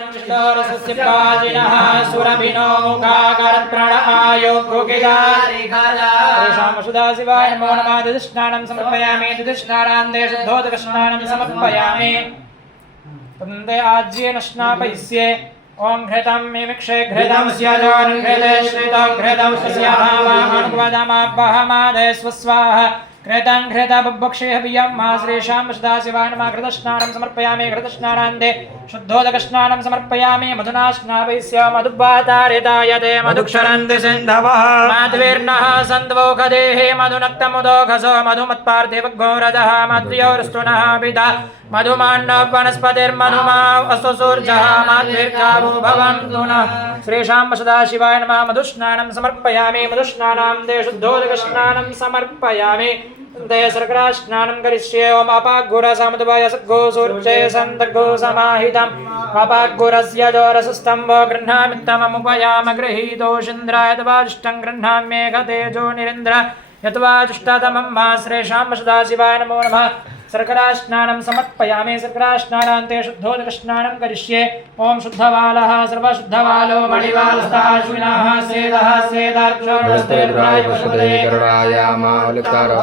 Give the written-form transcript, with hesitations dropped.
विष्णोरसस्यपाजिनः सुरभिनो मुखाकरप्रणआयो कृकिदारिकालाशिवाय नमो नमः। दधिस्नानं समर्पयामि। दधिस्नानान्ते शुद्धोदकस्नानं समर्पयामि। वन्दे आज्येन स्नापयिष्ये। ओं घृतं मिमिक्षे घृतं स्यजोर्घृते श्रितो घृतं स्याहावाहनुपदमापहमादय स्वस्वाहा। घृतं घृतबुभुक्षेहवियं मा श्रीशां सदाशिवाय नमः। घृतस्नानं समर्पयामि। घृतस्नानान्ते शुद्धोदकस्नानं समर्पयामि। मधुना स्नापयिष्य मधुवातारितायते मधुक्षरन्ति सिन्धवः। माध्वीर्नः सन्ध्वोखदेः मधुनक्तमुदोखसो मधुमत्पार्थिवघोरजः मध्योर्स्तुनः पिता मधुमान्नः वनस्पतिर्मधुमा असुसूर्जः माध्वीर्गावो भवन्तु नः। श्रीशां सदाशिवाय नमः। मधुस्नानं समर्पयामि। मधुस्नानान्ते शुद्धोदकस्नानं समर्पयामि। ते शर्करास्नानं करिष्ये। ओम अपाग्गुरसमुद्भय सद्गो सूर्ये सन्तर्गो समाहितम् अपाग्गुरस्य जोरसस्तम्भो गृह्णामि तममुपयाम गृहीतोषीन्द्राय तवाजुष्टं गृह्णाम्येकतेजो निरीन्द्र यत्वाजुष्टतमं मा श्रीशां सदाशिवाय नमो नमः। शर्करास्नानं समर्पयामि। शर्करास्नानान्ते शुद्धोदकस्नानं करिष्ये। ओम शुद्धबालः सर्वशुद्धबालो मणिबालस्ताश्विनः स्वेदः स्वेदार्क्षोणस्तेर्वायुष्मदेकरायामावलितारः